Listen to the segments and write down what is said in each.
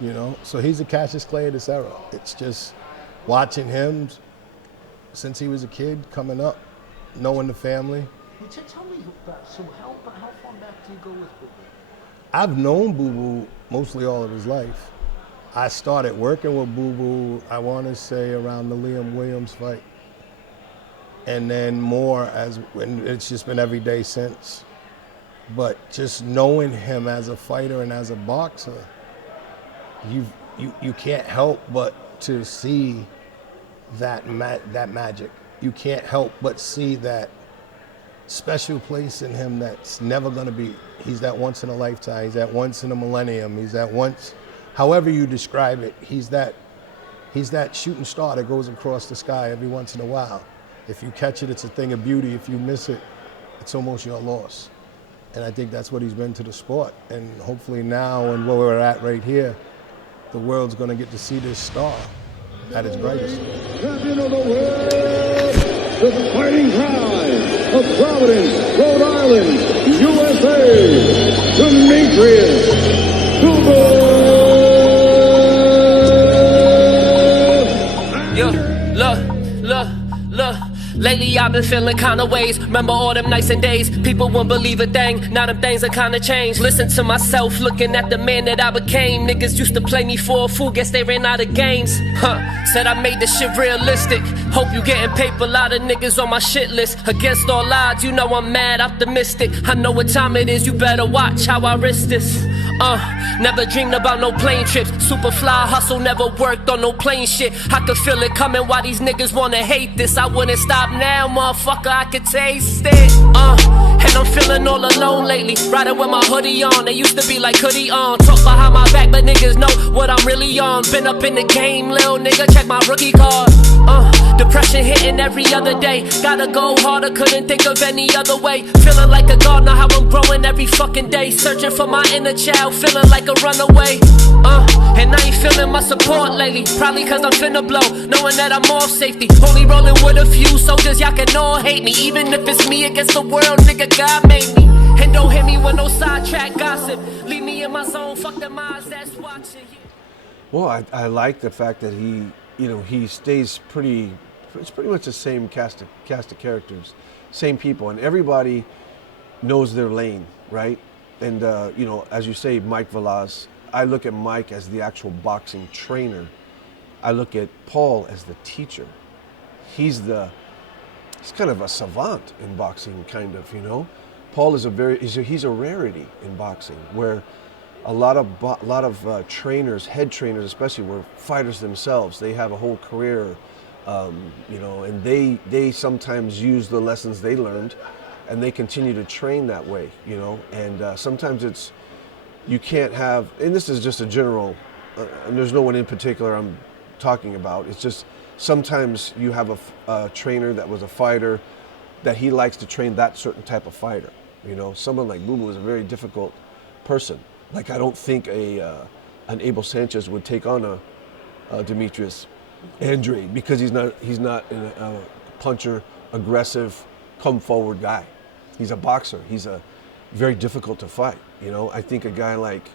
you know. So he's a Cassius Clay of this era. It's just watching him since he was a kid coming up, knowing the family. Tell me about, so how far back do you go with Boo Boo? I've known Boo Boo mostly all of his life. I started working with Boo Boo, I want to say around the Liam Williams fight. And then more and it's just been every day since. But just knowing him as a fighter and as a boxer, you can't help but to see that magic. You can't help but see that special place in him that's never gonna be. He's that once in a lifetime. He's that once in a millennium. He's that once, however you describe it. He's that shooting star that goes across the sky every once in a while. If you catch it, it's a thing of beauty. If you miss it, it's almost your loss. And I think that's what he's been to the sport. And hopefully now, and where we're at right here, the world's gonna get to see this star at its brightest. Champion of the world, the fighting pride of Providence, Rhode Island, USA, Demetrius Look. Lately I've been feeling kinda ways. Remember all them nights and days, people wouldn't believe a thing. Now them things are kinda changed. Listen to myself, looking at the man that I became. Niggas used to play me for a fool, guess they ran out of games. Said I made this shit realistic. Hope you getting paper, lot of niggas on my shit list. Against all odds, you know I'm mad optimistic. I know what time it is, you better watch how I risk this. Never dreamed about no plane trips. Super fly hustle, never worked on no plane shit. I could feel it coming, why these niggas wanna hate this. I wouldn't stop now, motherfucker, I could taste it. And I'm feeling all alone lately. Riding with my hoodie on, they used to be like hoodie on. Talk behind my back, but niggas know what I'm really on. Been up in the game, lil nigga, check my rookie card. Depression hitting every other day. Gotta go harder, couldn't think of any other way. Feeling like a gardener, how I'm growing every fucking day. Searching for my inner child, feeling like a runaway. And I ain't feeling my support lately. Probably cause I'm finna blow, knowing that I'm off safety. Only rolling with a few soldiers, y'all can all hate me. Even if it's me against the world, nigga, God made me. And don't hit me with no sidetrack gossip. Leave me in my zone, fuck them eyes that's watching. Well, I like the fact that he stays it's pretty much the same cast of characters, same people, and everybody knows their lane, right? And as you say, Mike Velaz, I look at Mike as the actual boxing trainer. I look at Paul as the teacher. He's kind of a savant in boxing, kind of, you know. Paul is he's a rarity in boxing, where a lot of trainers, head trainers especially, were fighters themselves. They have a whole career, and they sometimes use the lessons they learned, and they continue to train that way, you know. And sometimes you can't have, and this is just a general, and there's no one in particular I'm talking about. It's just sometimes you have a trainer that was a fighter that he likes to train that certain type of fighter. You know, someone like Boo Boo is a very difficult person. Like, I don't think an Abel Sanchez would take on a Demetrius Andrade, because he's not a puncher, aggressive, come forward guy. He's a boxer. He's very difficult to fight. You know, I think a guy like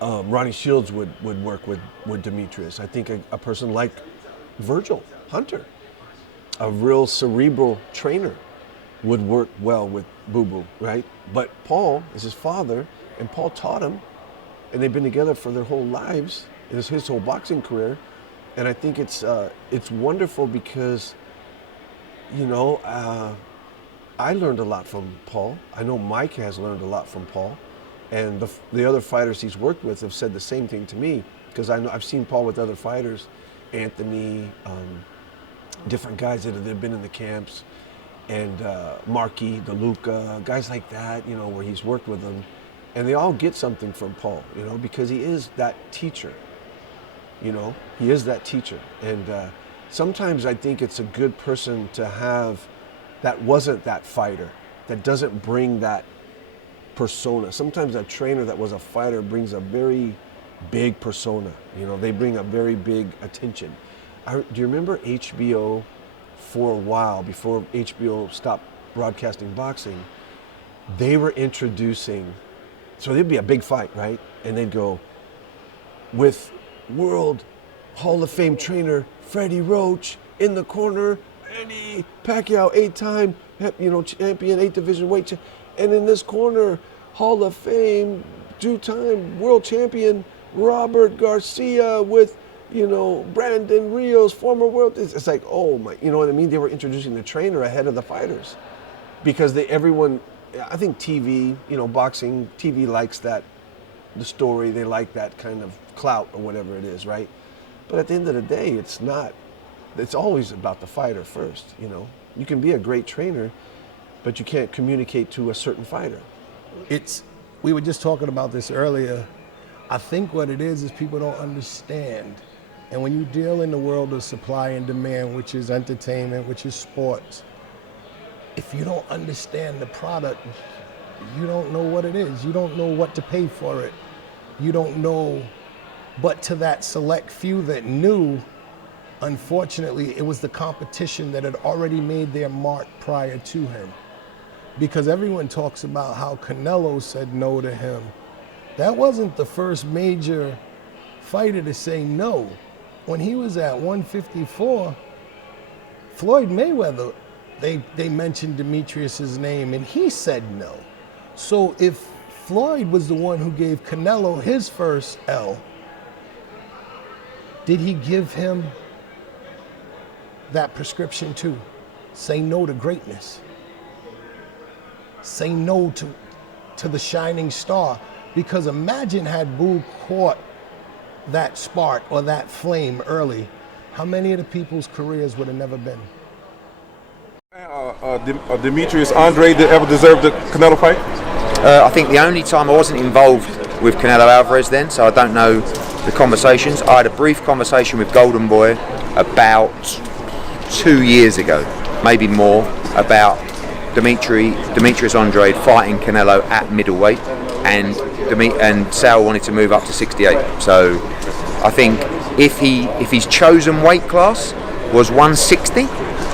Ronnie Shields would work with Demetrius. I think a person like Virgil Hunter, a real cerebral trainer, would work well with Boo Boo, right? But Paul is his father, and Paul taught him, and they've been together for their whole lives. It's his whole boxing career, and I think it's wonderful because, I learned a lot from Paul. I know Mike has learned a lot from Paul, and the other fighters he's worked with have said the same thing to me, because I've seen Paul with other fighters, Anthony, different guys that have been in the camps, and Marky, DeLuca, guys like that, where he's worked with them, and they all get something from Paul, because he is that teacher. He is that teacher, and sometimes I think it's a good person to have that wasn't that fighter, that doesn't bring that persona. Sometimes a trainer that was a fighter brings a very big persona. They bring a very big attention. Do you remember HBO? For a while, before HBO stopped broadcasting boxing, they were introducing, so there'd be a big fight, right? And they'd go, with World Hall of Fame trainer Freddie Roach in the corner, Manny Pacquiao, 8-time champion, 8 division weight, and in this corner, Hall of Fame, 2-time world champion Robert Garcia with Brandon Rios, former world. It's like, oh my, you know what I mean? They were introducing the trainer ahead of the fighters because everyone, I think TV, boxing, TV likes that, the story, they like that kind of clout or whatever it is, right? But at the end of the day, it's always about the fighter first, You can be a great trainer, but you can't communicate to a certain fighter. We were just talking about this earlier. I think what it is people don't understand. And when you deal in the world of supply and demand, which is entertainment, which is sports, if you don't understand the product, you don't know what it is. You don't know what to pay for it. You don't know. But to that select few that knew, unfortunately, it was the competition that had already made their mark prior to him. Because everyone talks about how Canelo said no to him. That wasn't the first major fighter to say no. When he was at 154, Floyd Mayweather, they mentioned Demetrius's name and he said no. So if Floyd was the one who gave Canelo his first L, did he give him that prescription too? Say no to greatness. Say no to the shining star. Because imagine had Boo caught that spark or that flame early, how many of the people's careers would have never been? Demetrius, Andrade did ever deserve the Canelo fight? I think the only time I wasn't involved with Canelo Alvarez then, so I don't know the conversations. I had a brief conversation with Golden Boy about 2 years ago, maybe more, about Demetrius Andrade fighting Canelo at middleweight, and Sal wanted to move up to 68. So I think if his chosen weight class was 160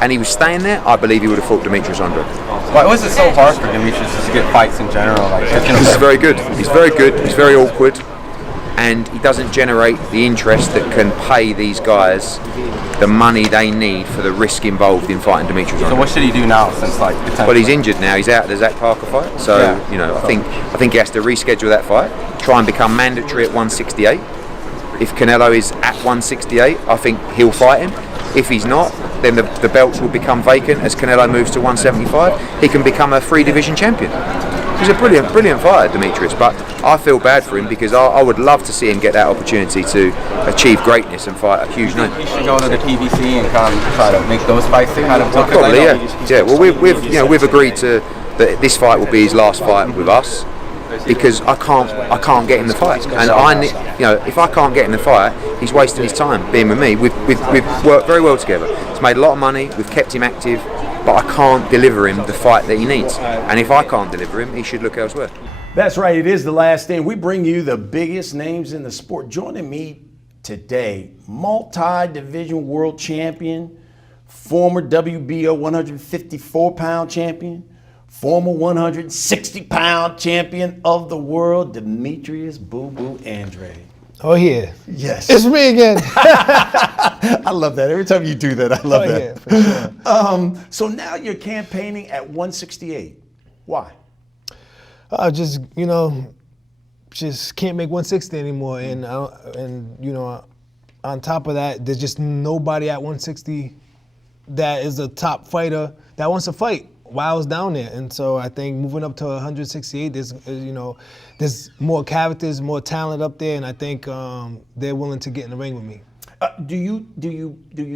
and he was staying there, I believe he would have fought Demetrius Andrade. Why was it so hard for Demetrius to get fights in general? He's very good. He's very good. He's very awkward, and he doesn't generate the interest that can pay these guys the money they need for the risk involved in fighting Demetrius Andrade. So what should he do now since Well, he's injured now. He's out of the Zach Parker fight. So I think he has to reschedule that fight. Try and become mandatory at 168. If Canelo is at 168, I think he'll fight him. If he's not, then the belts will become vacant as Canelo moves to 175. He can become a 3-division champion. He's a brilliant fighter, Demetrius, but I feel bad for him because I would love to see him get that opportunity to achieve greatness and fight a huge name. He should go to the PBC and try to make those fights to kind of look probably, yeah. Well, we've agreed that this fight will be his last fight with us because I can't get in the fight, and if I can't get in the fight, he's wasting his time being with me. We've worked very well together. He's made a lot of money. We've kept him active. But I can't deliver him the fight that he needs. And if I can't deliver him, he should look elsewhere. That's right, it is the last stand. We bring you the biggest names in the sport. Joining me today, multi-division world champion, former WBO 154-pound champion, former 160-pound champion of the world, Demetrius Boo Boo Andrade. Oh, yeah. Yes. It's me again. I love that. Every time you do that, I love that. Yeah, for sure. So now you're campaigning at 168. Why? Just can't make 160 anymore. And on top of that, there's just nobody at 160 that is a top fighter that wants to fight while I was down there. And so I think moving up to 168, there's more characters, more talent up there, and I think they're willing to get in the ring with me. Do you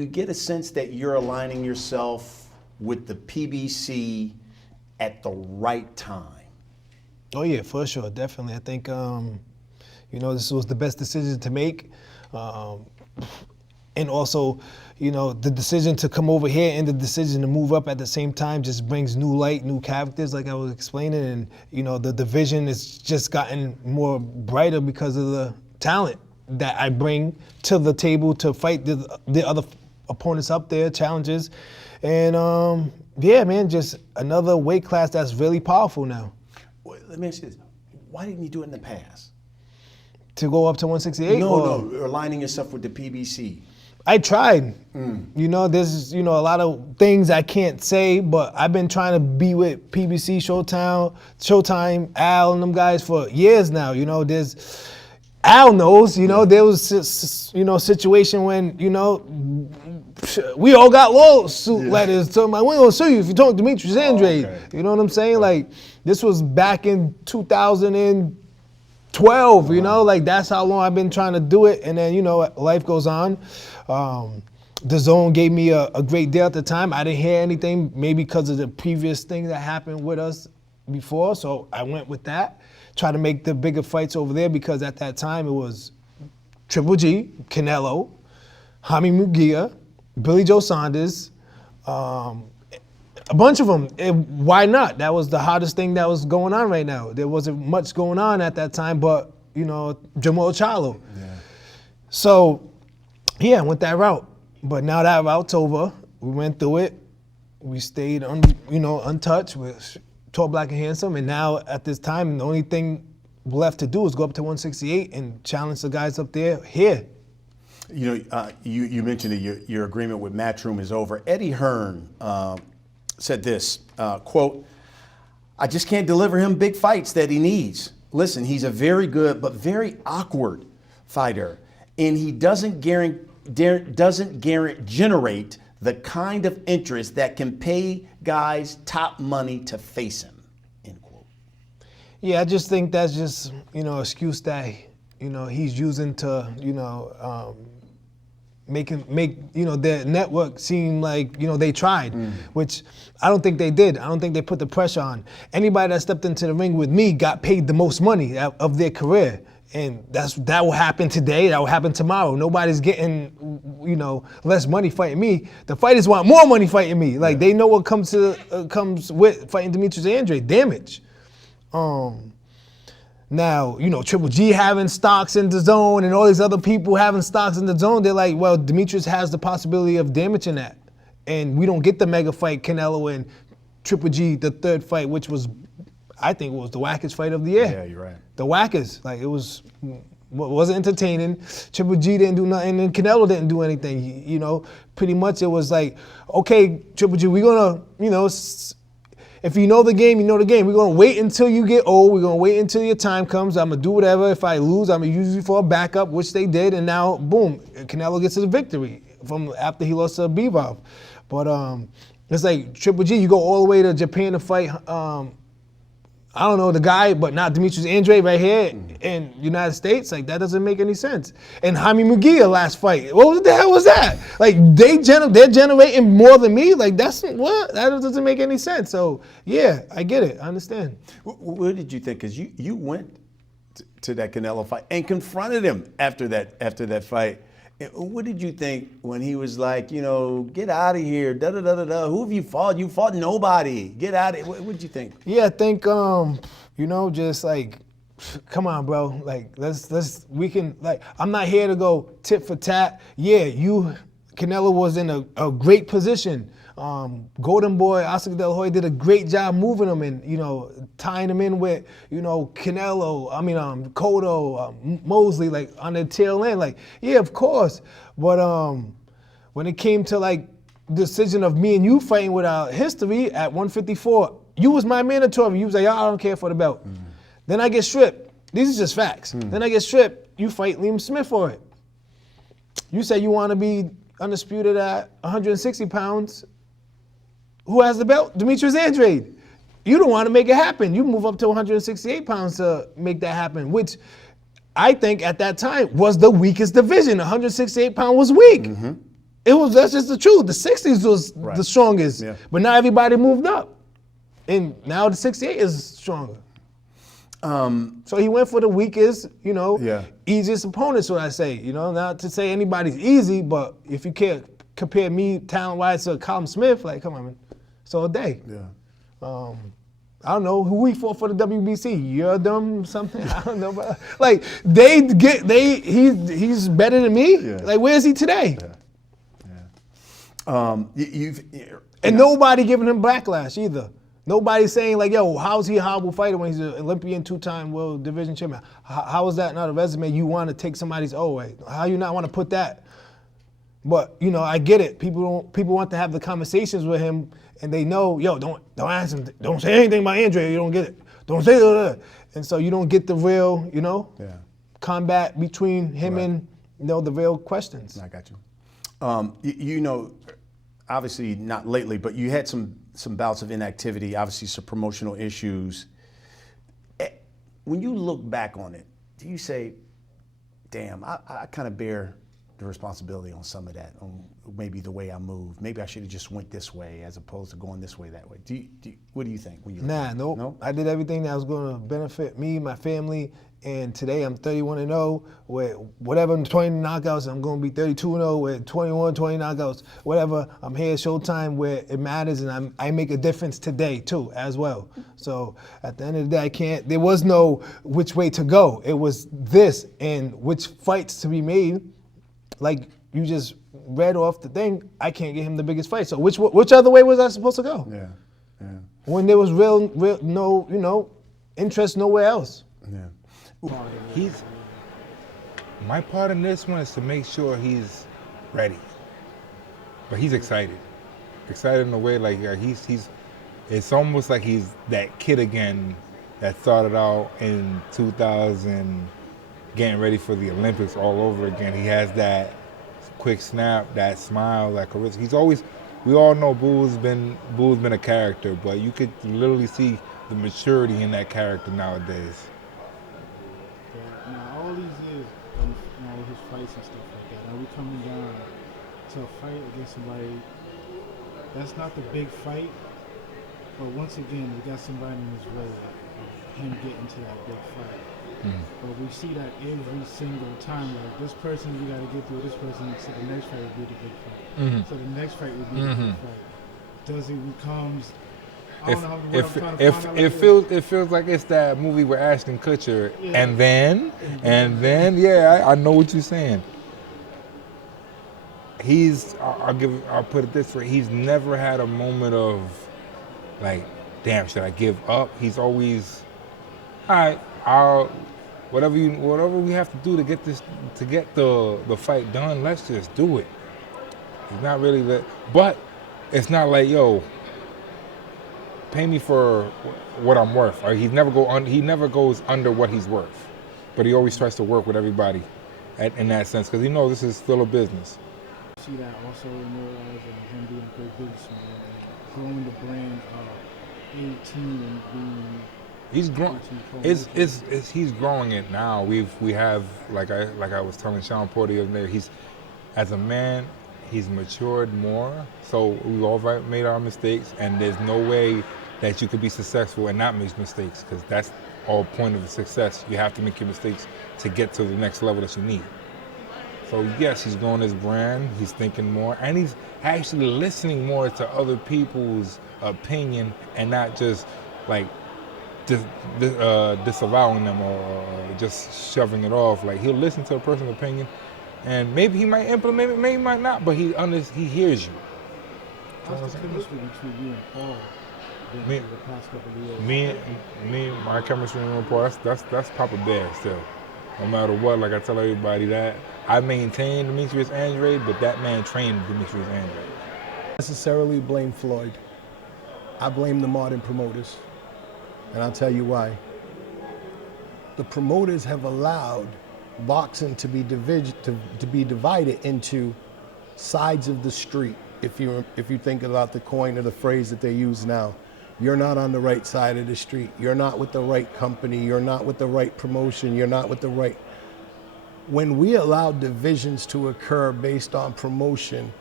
get a sense that you're aligning yourself with the PBC at the right time? Oh yeah, for sure, definitely. I think this was the best decision to make, and also, the decision to come over here and the decision to move up at the same time just brings new light, new characters, like I was explaining, and the division has just gotten more brighter because of the talent that I bring to the table to fight the other opponents up there, challenges, and just another weight class that's really powerful now. Let me ask you this: why didn't you do it in the past? To go up to 168? No, aligning yourself with the PBC. I tried. You know, there's a lot of things I can't say, but I've been trying to be with PBC, Showtime, Al, and them guys for years now. You know, Al knows. You know, there was situation when we all got lawsuit letters. So we gonna sue you if you talk to Demetrius Andrade. Okay. You know what I'm saying? Like this was back in 2012. You know, like that's how long I've been trying to do it, and then life goes on. The Zone gave me a great deal at the time. I didn't hear anything, maybe because of the previous thing that happened with us before, so I went with that. Try to make the bigger fights over there because at that time it was Triple G, Canelo, Jaime Munguia, Billy Joe Saunders, a bunch of them. Why not? That was the hottest thing that was going on right now. There wasn't much going on at that time, but Jamal Charlo. Yeah. So. Yeah, I went that route. But now that route's over. We went through it. We stayed untouched. We're tall, black, and handsome. And now at this time, the only thing left to do is go up to 168 and challenge the guys up there here. You mentioned that your agreement with Matchroom is over. Eddie Hearn said this, quote, "I just can't deliver him big fights that he needs. Listen, he's a very good but very awkward fighter, and he doesn't generate the kind of interest that can pay guys top money to face him." End quote. Yeah, I just think that's just excuse that he's using to make their network seem like they tried, which I don't think they did. I don't think they put the pressure on. Anybody that stepped into the ring with me got paid the most money of their career. And that will happen today. That will happen tomorrow. Nobody's getting, less money fighting me. The fighters want more money fighting me. Like they know what comes with fighting Demetrius Andrade, damage. Now, Triple G having stocks in the Zone and all these other people having stocks in the Zone. They're like, well, Demetrius has the possibility of damaging that, and we don't get the mega fight Canelo and Triple G, the third fight, which was. I think it was the wackest fight of the year. Yeah, you're right. The wackest. Like, it wasn't entertaining. Triple G didn't do nothing, and Canelo didn't do anything. Pretty much it was like, okay, Triple G, we're going to, if you know the game, you know the game. We're going to wait until you get old. We're going to wait until your time comes. I'm going to do whatever. If I lose, I'm going to use you for a backup, which they did, and now, boom, Canelo gets his victory from after he lost to Bivol. But it's like, Triple G, you go all the way to Japan to fight I don't know the guy, but not Demetrius Andrade right here in United States. Like, that doesn't make any sense. And Jaime Munguia last fight, what the hell was that? Like, they're generating more than me. Like, that doesn't make any sense. So yeah, I get it. I understand. What did you think? Because you went to that Canelo fight and confronted him after that fight. What did you think when he was like, get out of here, da-da-da-da-da, who have you fought? You fought nobody. Get out of here. What did you think? Yeah, I think, just like, come on, bro. Like, we can, like, I'm not here to go tit for tat. Yeah, Canelo was in a great position. Golden Boy, Oscar De La Hoya did a great job moving him and, tying him in with, Canelo, Cotto, Mosley, like on the tail end. Like, yeah, of course. But when it came to like decision of me and you fighting with our history at 154, you was my mandatory. You was like, I don't care for the belt. Then I get stripped. These are just facts. Then I get stripped. You fight Liam Smith for it. You say you want to be undisputed at 160 pounds. Who has the belt? Demetrius Andrade. You don't want to make it happen. You move up to 168 pounds to make that happen, which I think at that time was the weakest division. 168 pound was weak. That's just the truth. The 60s was the strongest, but now everybody moved up. And now the 68 is stronger. So he went for the weakest, easiest opponent, so I say. Not to say anybody's easy, but if you can't compare me talent-wise to Colin Smith, like, come on, man. So a day. Yeah. I don't know who we fought for the WBC. You're them something. I don't know, but like he's better than me. Yeah. Like, where is he today? Yeah. And nobody giving him backlash either. Nobody's saying like, yo, how's he a horrible fighter when he's an Olympian, 2-time world division champion? How is that not a resume you want to take somebody's way? How you not want to put that? But you know, I get it. People want to have the conversations with him, and they know, yo, don't ask him, don't say anything about Andrade. You don't get it. Don't say that. And so you don't get the real, you know, combat between him and the real questions. I got you. You know, obviously not lately, but you had some bouts of inactivity, obviously some promotional issues. When you look back on it, do you say, damn, I kind of bear the responsibility on some of that, on maybe the way I moved. Maybe I should have just went this way as opposed to going this way, that way. What do you think? When you nope. No? I did everything that was going to benefit me, my family, and today I'm 31-0 with whatever 20 knockouts. I'm going to be 32-0 with 20 knockouts. Whatever, I'm here at Showtime where it matters, and I make a difference today too, as well. So at the end of the day, there was no which way to go. It was this and which fights to be made. Like you just read off the thing, I can't get him the biggest fight. So which other way was I supposed to go? Yeah. When there was real no, interest nowhere else. Yeah. My part in this one is to make sure he's ready. But he's excited. Excited in a way like it's almost like he's that kid again that started out in 2000 getting ready for the Olympics all over again. He has that quick snap, that smile, that charisma. We all know Boo's been a character, but you could literally see the maturity in that character nowadays. Yeah, now all these years, his fights and stuff like that, are we coming down to a fight against somebody that's not the big fight, but once again, we got somebody in his way of him getting to that big fight. But we see that every single time, like this person you got to get through this person, so the next fight would be the big fight. So the next fight would be the big fight. Does it becomes? It feels like it's that movie with Ashton Kutcher, and then I know what you're saying. I'll put it this way: he's never had a moment of like, damn, should I give up? He's always, all right, whatever we have to do to get the fight done, let's just do it. He's not really that, but it's not like, yo, pay me for what I'm worth. Or he never goes under what he's worth, but he always tries to work with everybody in that sense because he knows this is still a business. See that also in your eyes of him being a great businessman and growing the brand of 18 and being. He's growing. He's growing it now. We have like I was telling Sean Porter the other day. He's as a man, he's matured more. So we've all made our mistakes, and there's no way that you could be successful and not make mistakes because that's all point of success. You have to make your mistakes to get to the next level that you need. So yes, he's growing his brand. He's thinking more, and he's actually listening more to other people's opinion and not just like. Disavowing them or just shoving it off. Like he'll listen to a person's opinion, and maybe he might implement it, maybe he might not, but he hears you. What's the chemistry between you and Paul? Me, the past couple of years? My chemistry with Paul. That's Papa Bear still. No matter what, like I tell everybody that I maintain Demetrius Andrade, but that man trained Demetrius Andrade. Necessarily blame Floyd. I blame the modern promoters. And I'll tell you why. The promoters have allowed boxing to be divided into sides of the street. If you think about the coin or the phrase that they use now, you're not on the right side of the street. You're not with the right company. You're not with the right promotion. You're not with the right. When we allow divisions to occur based on promotion,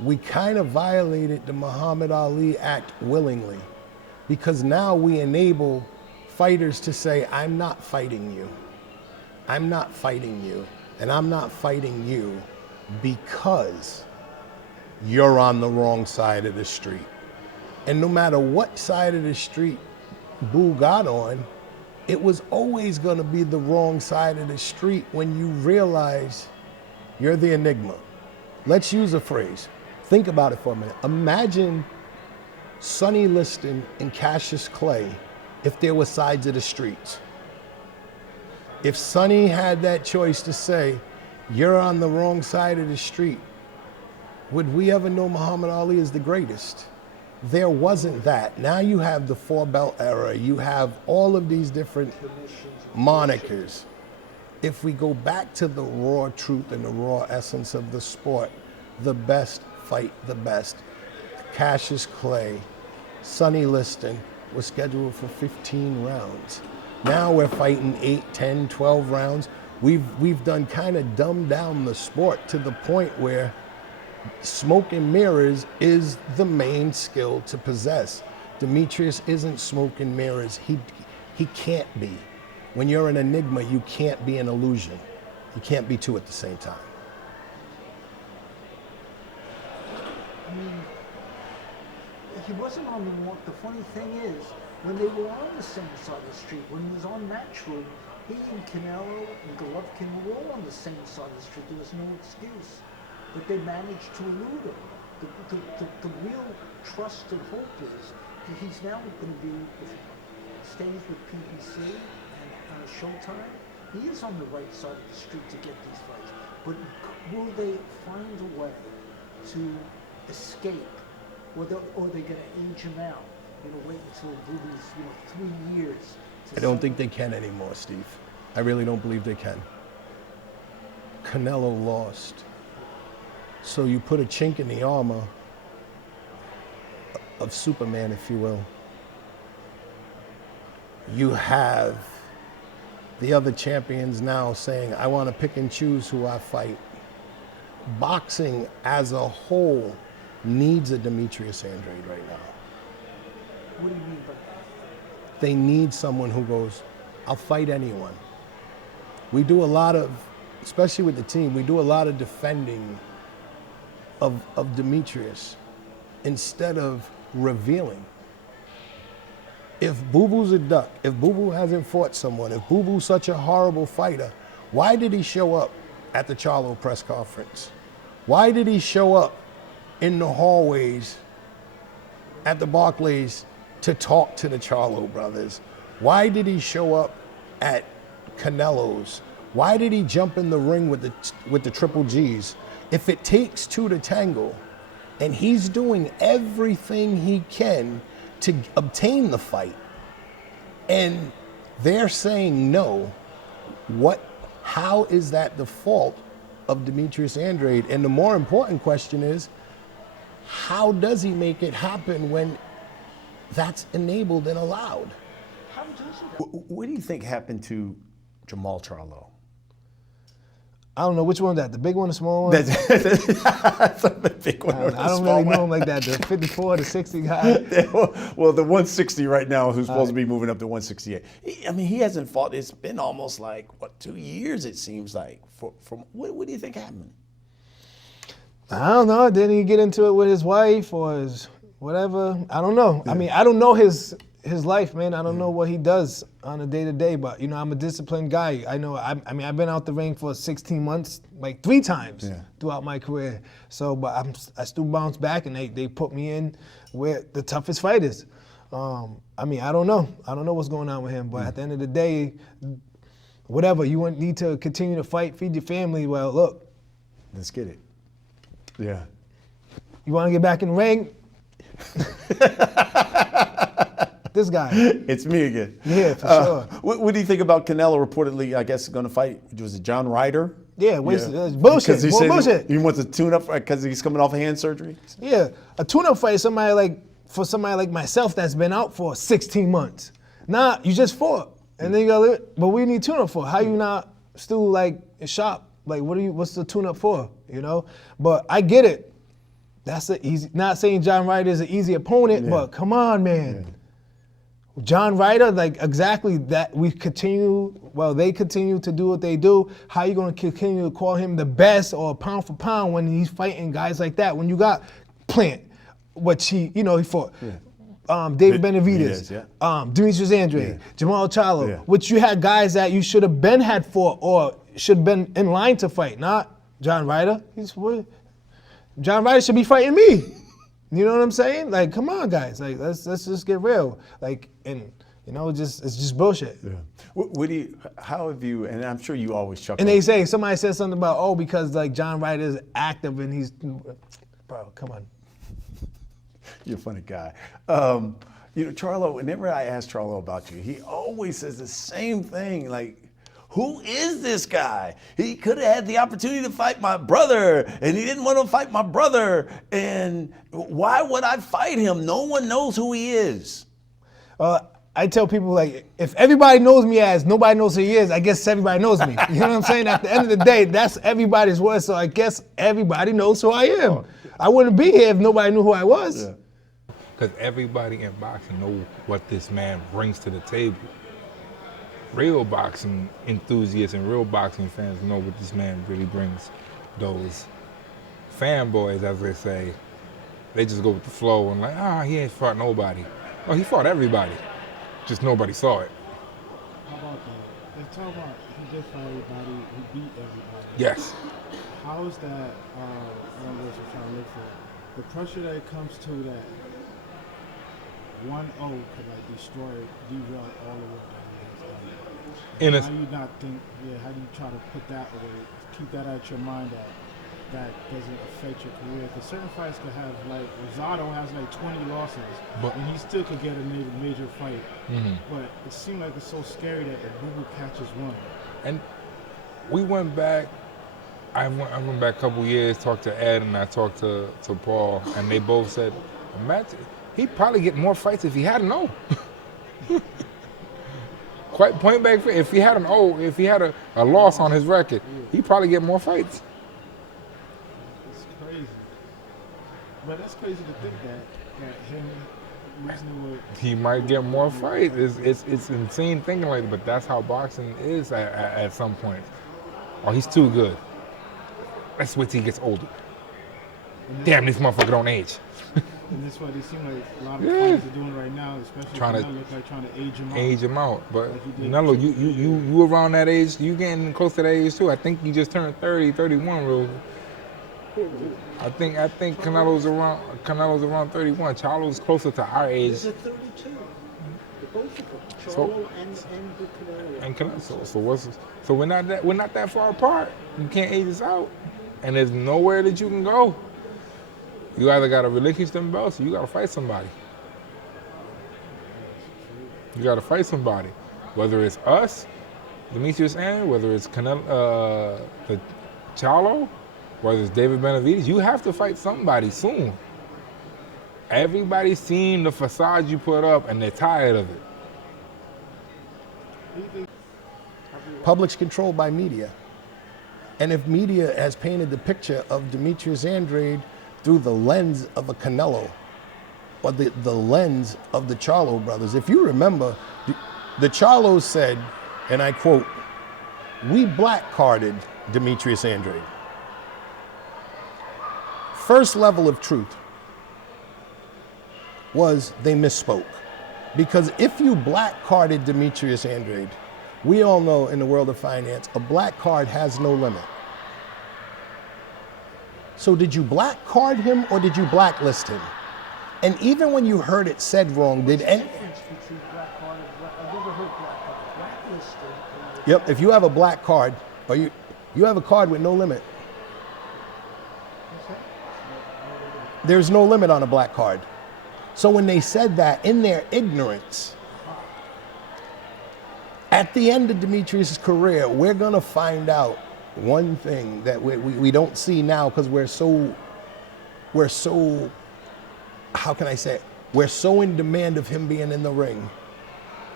we kind of violated the Muhammad Ali Act willingly. Because now we enable fighters to say, I'm not fighting you. I'm not fighting you. And I'm not fighting you because you're on the wrong side of the street. And no matter what side of the street Boo got on, it was always going to be the wrong side of the street when you realize you're the enigma. Let's use a phrase. Think about it for a minute. Imagine Sonny Liston and Cassius Clay if there were sides of the streets. If Sonny had that choice to say, you're on the wrong side of the street, would we ever know Muhammad Ali is the greatest? There wasn't that. Now you have the 4-belt era. You have all of these different monikers. If we go back to the raw truth and the raw essence of the sport, the best fight the best. Cassius Clay, Sonny Liston was scheduled for 15 rounds. Now we're fighting 8, 10, 12 rounds. We've done kind of dumbed down the sport to the point where smoke and mirrors is the main skill to possess. Demetrius isn't smoke and mirrors. He can't be. When you're an enigma, you can't be an illusion. You can't be two at the same time. I mean, he wasn't on the wrong. The funny thing is, when they were on the same side of the street, when he was on Matchroom, he and Canelo and Golovkin were all on the same side of the street. There was no excuse. But they managed to elude him. The real trust and hope is that he's now going to be, if he stays with PBC and Showtime, he is on the right side of the street to get these fights. But will they find a way to escape? Or they're going to age him out? Wait until he's 3 years. I don't think they can anymore, Steve. I really don't believe they can. Canelo lost. So you put a chink in the armor of Superman, if you will. You have the other champions now saying, I want to pick and choose who I fight. Boxing as a whole needs a Demetrius Andrade right now. What do you mean by that? They need someone who goes, I'll fight anyone. We do a lot of, especially with the team, we do a lot of defending of Demetrius instead of revealing. If Boo Boo's a duck, if Boo Boo hasn't fought someone, if Boo Boo's such a horrible fighter, why did he show up at the Charlos press conference? Why did he show up in the hallways at the Barclays to talk to the Charlo brothers? Why did he show up at Canelo's? Why did he jump in the ring with the Triple G's? If it takes two to tango, and he's doing everything he can to obtain the fight, and they're saying no, how is that the fault of Demetrius Andrade? And the more important question is, how does he make it happen when that's enabled and allowed? How does it? What do you think happened to Jamal Charlo? I don't know which one that. The big one, the small one. That's the big one. I don't really know him like that. The 54, the 60 guy. Well, the 160 right now, who's supposed to be moving up to 168. He hasn't fought. It's been almost 2 years. It seems like. What do you think happened? I don't know. Didn't he get into it with his wife or his whatever? I don't know. Yeah. I don't know his life, man. I don't know what he does on a day-to-day, but I'm a disciplined guy. I know. I've been out the ring for 16 months, 3 times throughout my career. So, but I still bounce back, and they put me in where the toughest fighters. I don't know. I don't know what's going on with him, but at the end of the day, whatever you need to continue to fight, feed your family. Well, look, let's get it. Yeah. You want to get back in the ring? This guy. It's me again. Yeah, for sure. What do you think about Canelo reportedly, I guess, going to fight? Was it John Ryder? Yeah, bullshit. Bullshit. He wants a tune-up because he's coming off hand surgery? Yeah, a tune-up fight is somebody like myself that's been out for 16 months. Nah, you just fought. And then you got but we need tune-up for. How you not still in shop? What's the tune-up for? But I get it. That's easy. Not saying John Ryder is an easy opponent, but come on, man. Yeah. John Ryder, exactly that. They continue to do what they do. How you gonna continue to call him the best or pound for pound when he's fighting guys like that? When you got Plant, he fought David Benavidez, Demetrius Andrade, Jamal Charlo, which you had guys that you should have had fought or should have been in line to fight, not John Ryder. John Ryder should be fighting me. You know what I'm saying? Like, come on, guys. Like, let's just get real. Like, and you know, it's just bullshit. Yeah. What do you? How have you? And I'm sure you always chuckle. And they say somebody said something about because like John Wright is active and he's, bro, come on. You're a funny guy. You know, Charlo. Whenever I ask Charlo about you, he always says the same thing. Like, who is this guy? He could have had the opportunity to fight my brother, and he didn't want to fight my brother. And why would I fight him? No one knows who he is. I tell people, like, if everybody knows me as nobody knows who he is, I guess everybody knows me. You know what I'm saying? At the end of the day, that's everybody's word, so I guess everybody knows who I am. I wouldn't be here if nobody knew who I was. Because everybody in boxing knows what this man brings to the table. Real boxing enthusiasts and real boxing fans know what this man really brings. Those fanboys, as they say, they just go with the flow and like, he ain't fought nobody. Well, he fought everybody. Just nobody saw it. How about that? They talk about he did fight everybody, he beat everybody. Yes. How is that, I don't know what you're trying to look for, the pressure that comes to that 1-0 could like destroy, derail all of what that is. How do you not think, how do you try to put that away, keep that out your mind that doesn't affect your career? Because certain fights could have, like, Rosado has like 20 losses, and he still could get a major fight. But it seemed like it's so scary that the Google catches one. And we went back, I went back a couple years, talked to Ed and I talked to Paul, and they both said, imagine, he'd probably get more fights if he had an O. Quite point back, if he had an O, if he had a loss on his record, he'd probably get more fights. Crazy. But that's crazy to think that him losing would... He might get more fights. It's insane thinking like that, but that's how boxing is at some point. Oh, he's too good. Let's wait till he gets older. Damn, this motherfucker don't age. And that's what it seems like a lot of fighters are doing right now, especially Canelo, look like trying to age him out. Age him out. But like Canelo, you around that age, you getting close to that age too. I think you just turned 30, 31 real. I think Canelo's around 31. Charlos closer to our age. He's at 32. Both of them, Charlo and Canelo. So we're not that far apart. You can't age us out, and there's nowhere that you can go. You either gotta relinquish them belts or you gotta fight somebody. You gotta fight somebody, whether it's us, Demetrius, and whether it's Canelo, the Charlo, whether it's David Benavidez. You have to fight somebody soon. Everybody's seen the facade you put up, and they're tired of it. Public's controlled by media. And if media has painted the picture of Demetrius Andrade through the lens of a Canelo or the lens of the Charlo brothers, if you remember, the Charlos said, and I quote, "We black-carded Demetrius Andrade." First level of truth was they misspoke. Because if you black-carded Demetrius Andrade, we all know in the world of finance, a black card has no limit. So did you black card him or did you blacklist him? And even when you heard it said wrong, did any... Yep, if you have a black card, or you have a card with no limit. There's no limit on a black card. So when they said that, in their ignorance, at the end of Demetrius' career, we're gonna find out one thing that we don't see now because we're so, how can I say it? We're so in demand of him being in the ring.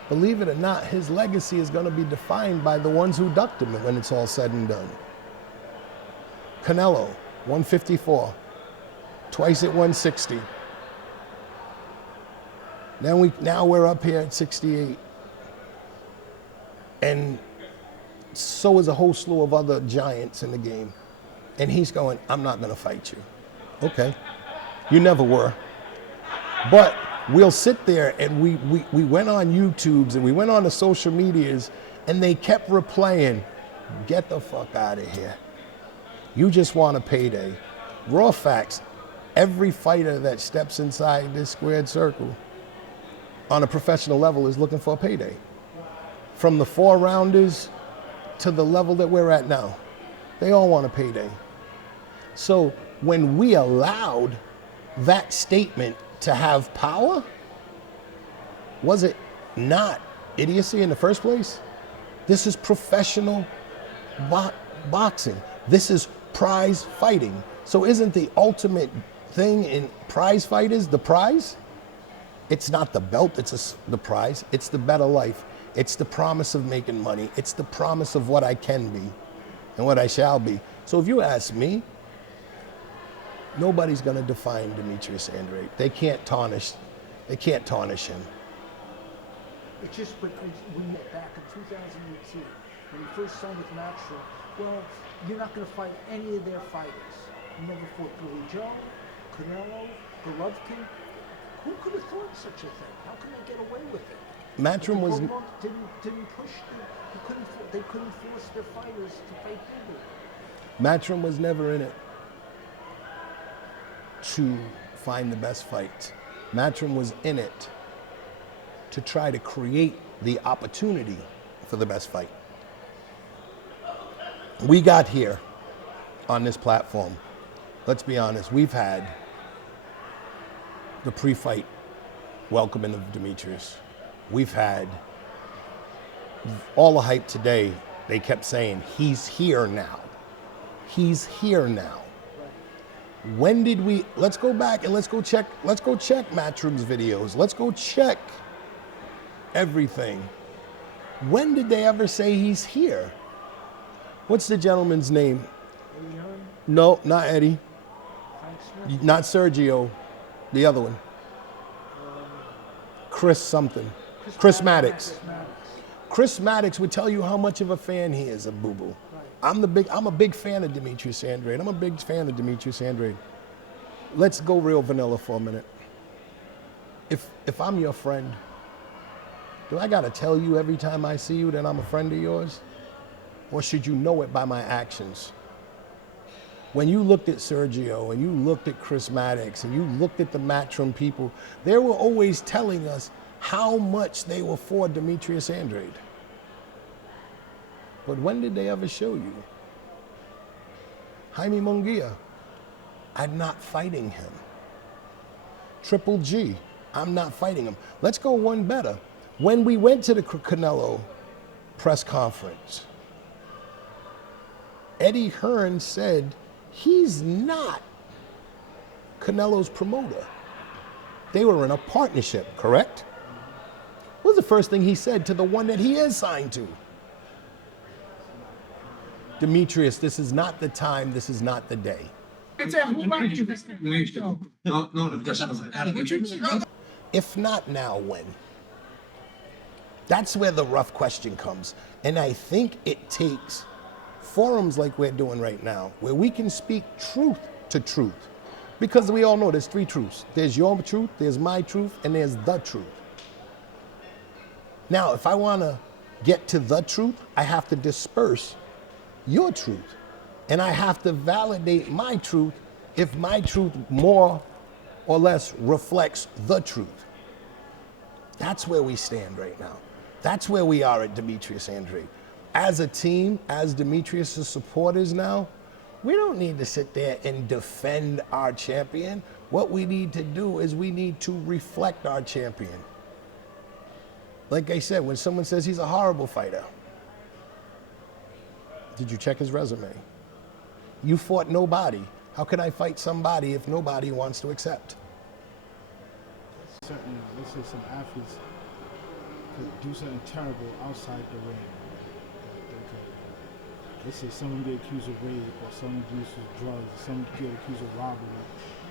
Believe it or not, his legacy is gonna be defined by the ones who ducked him when it's all said and done. Canelo, 154, twice at 160. Now we're up here at 68. And so is a whole slew of other giants in the game. And he's going, I'm not gonna fight you. Okay, you never were. But we'll sit there and we went on YouTubes and we went on the social medias and they kept replaying, get the fuck out of here. You just want a payday. Raw facts, Every fighter that steps inside this squared circle on a professional level is looking for a payday. From the 4-rounders to the level that we're at now, they all want a payday. So when we allowed that statement to have power, was it not idiocy in the first place? This is professional boxing. This is prize fighting. So isn't the ultimate thing in prize fighters the prize? It's not the belt, it's the prize. It's the better life. It's the promise of making money. It's the promise of what I can be and what I shall be. So if you ask me, nobody's gonna define Demetrius Andrade. They can't tarnish him. It's just, but when you get back in 2018, when you first signed with Matchroom, well, you're not going to fight any of their fighters. You never fought Billy Joe, Canelo, Golovkin. Who could have thought such a thing? How can they get away with it? Matchroom was didn't push they couldn't force their fighters to fight people. Matchroom was never in it to find the best fight. Matchroom was in it to try to create the opportunity for the best fight. We got here on this platform. Let's be honest, we've had the pre-fight welcoming of Demetrius. We've had all the hype today. They kept saying, he's here now. He's here now. When did we, let's go back and let's go check Matchroom's videos. Let's go check everything. When did they ever say he's here? What's the gentleman's name? No, not Eddie. Not Sergio. The other one. Chris something. Chris Maddox. Chris Maddox would tell you how much of a fan he is of Boo Boo. I'm a big fan of Demetrius Andrade. I'm a big fan of Demetrius Andrade. Let's go real vanilla for a minute. If I'm your friend, do I gotta tell you every time I see you that I'm a friend of yours? Or should you know it by my actions? When you looked at Sergio and you looked at Chris Maddox and you looked at the Matchroom people, they were always telling us how much they were for Demetrius Andrade. But when did they ever show you? Jaime Munguia, I'm not fighting him. Triple G, I'm not fighting him. Let's go one better. When we went to the Canelo press conference, Eddie Hearn said he's not Canelo's promoter. They were in a partnership, correct? What was the first thing he said to the one that he is signed to? Demetrius, this is not the time, this is not the day. If not now, when? That's where the rough question comes. And I think it takes forums like we're doing right now, where we can speak truth to truth. Because we all know there's three truths. There's your truth, there's my truth, and there's the truth. Now, if I want to get to the truth, I have to disperse your truth. And I have to validate my truth if my truth more or less reflects the truth. That's where we stand right now. That's where we are at Demetrius Andrade. As a team, as Demetrius' supporters now, we don't need to sit there and defend our champion. What we need to do is we need to reflect our champion. Like I said, when someone says he's a horrible fighter, did you check his resume? You fought nobody. How can I fight somebody if nobody wants to accept? Certainly, let's say some athletes could do something terrible outside the ring. Let's say someone get accused of rape, or someone accused of drugs, or someone get accused of robbery,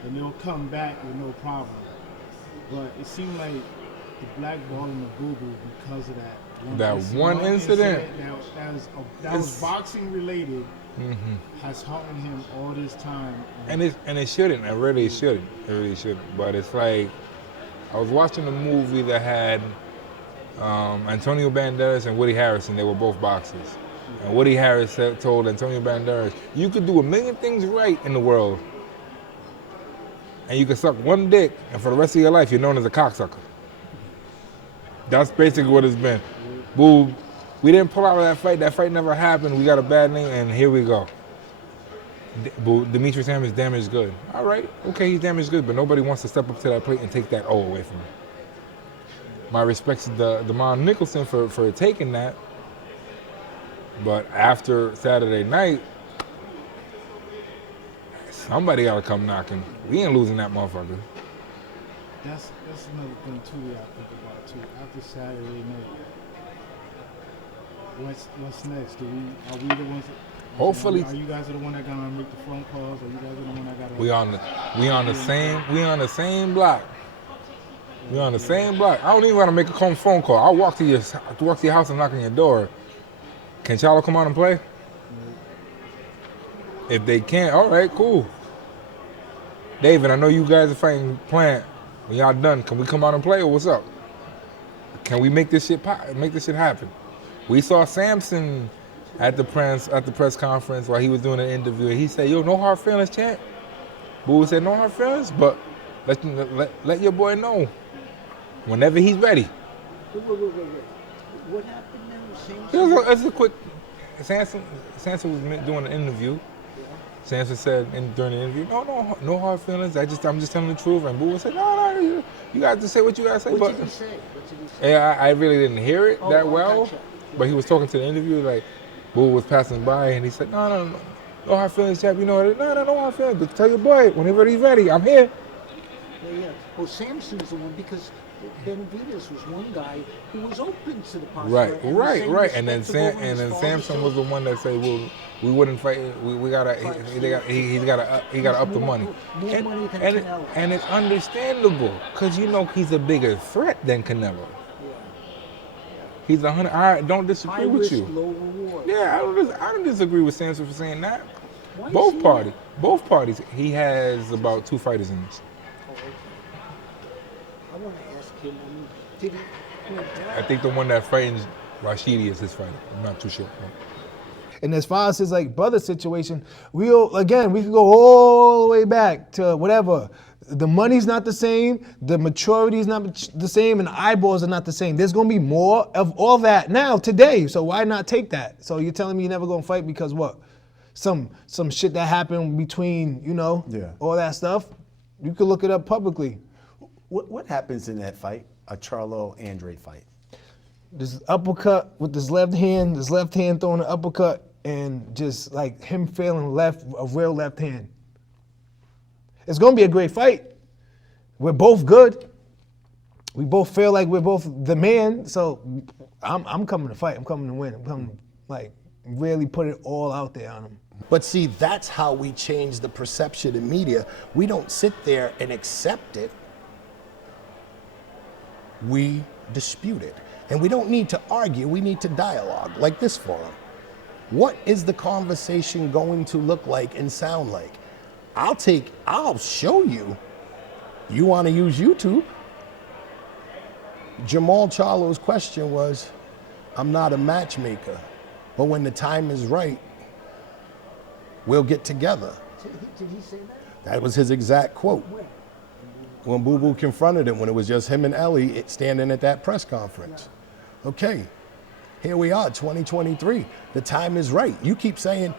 and they'll come back with no problem. But it seemed like the blackballing of Boo Boo because of that one incident that was boxing related, has haunted him all this time. And it shouldn't. It really shouldn't. It really shouldn't. But it's like, I was watching a movie that had Antonio Banderas and Woody Harrelson. They were both boxers. And Woody Harrelson told Antonio Banderas, you could do a million things right in the world, and you can suck one dick, and for the rest of your life, you're known as a cocksucker. That's basically what it's been. Boo, we didn't pull out of that fight. That fight never happened. We got a bad name, and here we go. Demetrius is damaged good. All right, okay, he's damaged good, but nobody wants to step up to that plate and take that O away from him. My respects to Demond Nicholson for taking that, but after Saturday night, somebody got to come knocking. We ain't losing that motherfucker. That's another thing too that I think about too. After Saturday night, what's next? Are we the ones? Hopefully, are you guys the one that gonna make the phone calls? Or you guys the one that gotta? We on the same block. We on the same block. I don't even want to make a phone call. I'll walk to your house and knock on your door. Can Charlos come out and play? If they can't, all right, cool. David, I know you guys are fighting Plant. When y'all done, can we come out and play, or what's up? Can we make this shit happen? We saw Samson at the press conference while he was doing an interview. He said, "Yo, no hard feelings, champ." Boo said, "No hard feelings, but let your boy know whenever he's ready." Wait. What happened now? It's a quick. Samson was doing an interview. Samson said during the interview, no hard feelings. I'm just telling the truth. And Boo said, no, you got to say what you got to say. What did he say? Yeah, I really didn't hear it that well. Gotcha. But he was talking to the interview, like Boo was passing by, and he said, no hard feelings, chap. You know, no hard feelings. But tell your boy whenever he's ready, I'm here. Yeah. Well, Samson's the one because Benavidez was one guy who was open to the possibility. Right. And then Samson was the one that said, "Well, we wouldn't fight. We gotta. He gotta up the money." More money than Canelo. And it's understandable because he's a bigger threat than Canelo. Yeah. He's 100. I don't disagree with you. Low reward. Yeah, I don't disagree with Samson for saying that. Why Both parties. He has about 2 fighters in this. I want to ask him. Did he? I think the one that frightens Rashidi is his fighter. I'm not too sure. And as far as his brother situation, we can go all the way back to whatever. The money's not the same, the maturity is not the same, and the eyeballs are not the same. There's gonna be more of all that now today. So why not take that? So you're telling me you're never gonna fight because what? Some shit that happened between all that stuff. You can look it up publicly. What happens in that fight? A Charlo Andrade fight. This uppercut with his left hand throwing an uppercut, and just like him failing a real left hand. It's gonna be a great fight. We're both good. We both feel like we're both the man. So I'm coming to fight. I'm coming to win. I'm coming to really put it all out there on him. But see, that's how we change the perception in media. We don't sit there and accept it. We dispute it. And we don't need to argue, we need to dialogue, like this forum. What is the conversation going to look like and sound like? I'll show you. You want to use YouTube? Jamal Charlo's question was, I'm not a matchmaker, but when the time is right, we'll get together. Did he say that? That was his exact quote. When Boo Boo confronted him, when it was just him and Ellie standing at that press conference. Yeah. Okay, here we are, 2023. The time is right. You keep saying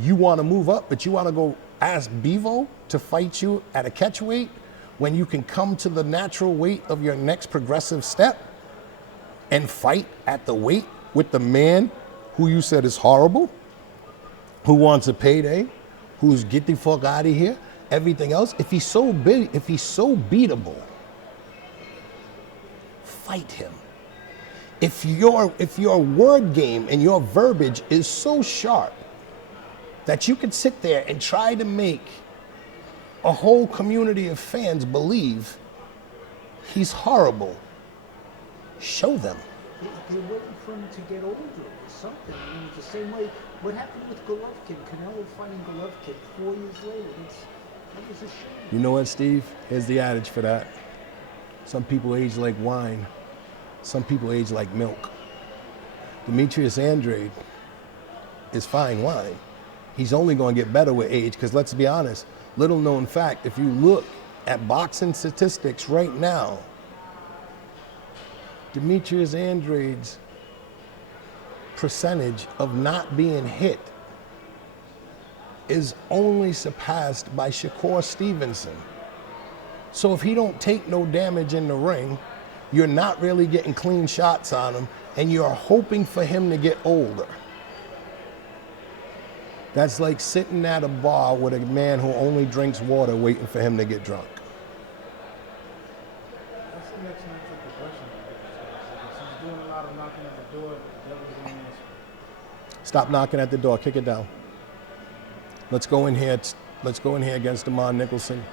you want to move up, but you want to go ask Bevo to fight you at a catch weight when you can come to the natural weight of your next progressive step and fight at the weight with the man who you said is horrible, who wants a payday, who's get the fuck out of here. Everything else, if he's so big, if he's so beatable, fight him. If your word game and your verbiage is so sharp that you could sit there and try to make a whole community of fans believe he's horrible, show them. They're waiting for him to get older or something. I mean, it's the same way. What happened with Golovkin? Canelo fighting Golovkin 4 years later. That was a shame. You know what, Steve? Here's the adage for that. Some people age like wine. Some people age like milk. Demetrius Andrade is fine wine. He's only going to get better with age because let's be honest, little known fact, if you look at boxing statistics right now, Demetrius Andrade's percentage of not being hit is only surpassed by Shakur Stevenson. So if he don't take no damage in the ring, you're not really getting clean shots on him, and you're hoping for him to get older. That's like sitting at a bar with a man who only drinks water waiting for him to get drunk. That's the next natural progression. He's doing a lot of knocking at the door. The devil's on his. Stop knocking at the door, kick it down. Let's go in here against Damon Nicholson,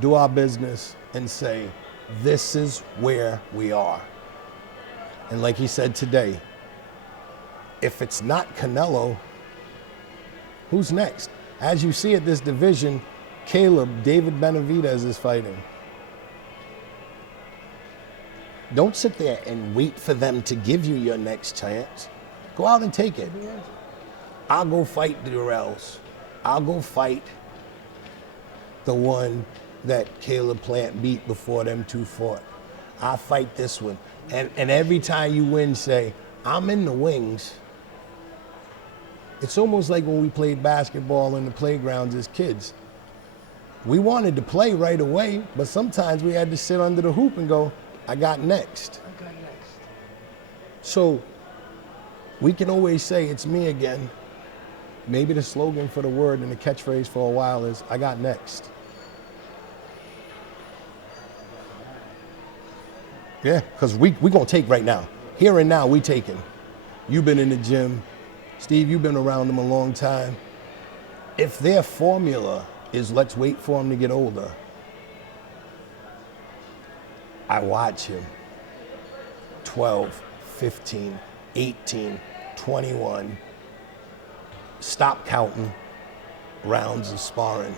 do our business, and say, this is where we are. And like he said today, if it's not Canelo, who's next? As you see at this division, Caleb, David Benavidez is fighting. Don't sit there and wait for them to give you your next chance. Go out and take it. I'll go fight Durrell's. I'll go fight the one that Caleb Plant beat before them two fought. I'll fight this one. And every time you win, say, I'm in the wings. It's almost like when we played basketball in the playgrounds as kids. We wanted to play right away, but sometimes we had to sit under the hoop and go, I got next. I got next. So we can always say, it's me again. Maybe the slogan for the word and the catchphrase for a while is, I got next. Yeah, because we going to take right now. Here and now, we taking. You've been in the gym. Steve, you've been around them a long time. If their formula is let's wait for him to get older, I watch him 12, 15, 18, 21, stop counting rounds of sparring,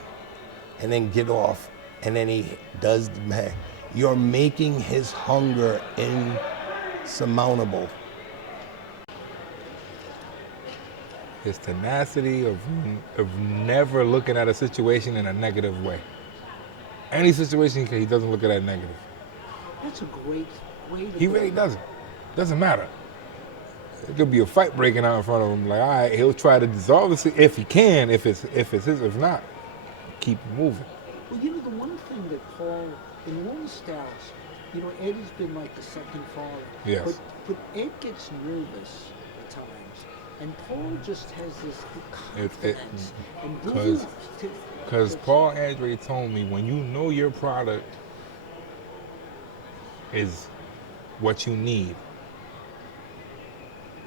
and then get off, and then he does the man. You're making his hunger insurmountable. His tenacity of never looking at a situation in a negative way. Any situation, he doesn't look at it negative. That's a great way to He really doesn't. Doesn't matter. It could be a fight breaking out in front of him. Like, all right, he'll try to dissolve it if he can. If it's his, if not, keep moving. Well, you know, the one thing that Paul, in long styles, you know, Ed has been like the second father. Yes. But Ed gets nervous at times, and Paul just has this confidence. Because Paul Andrade told me, when you know your product is what you need,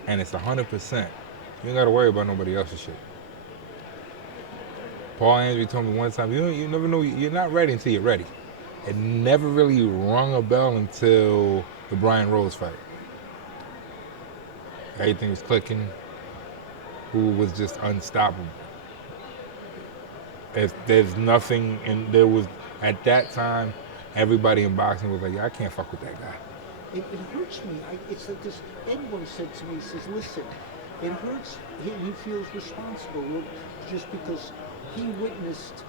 and it's 100%, you ain't got to worry about nobody else's shit. Paul Andrade told me one time, you never know, you're not ready until you're ready. It never really rung a bell until the Brian Rose fight. Everything was clicking. Who was just unstoppable. There's nothing, and there was, at that time, everybody in boxing was like, yeah, I can't fuck with that guy. It hurts me. It's like this. Ed once said to me, he says, listen, it hurts. He feels responsible just because he witnessed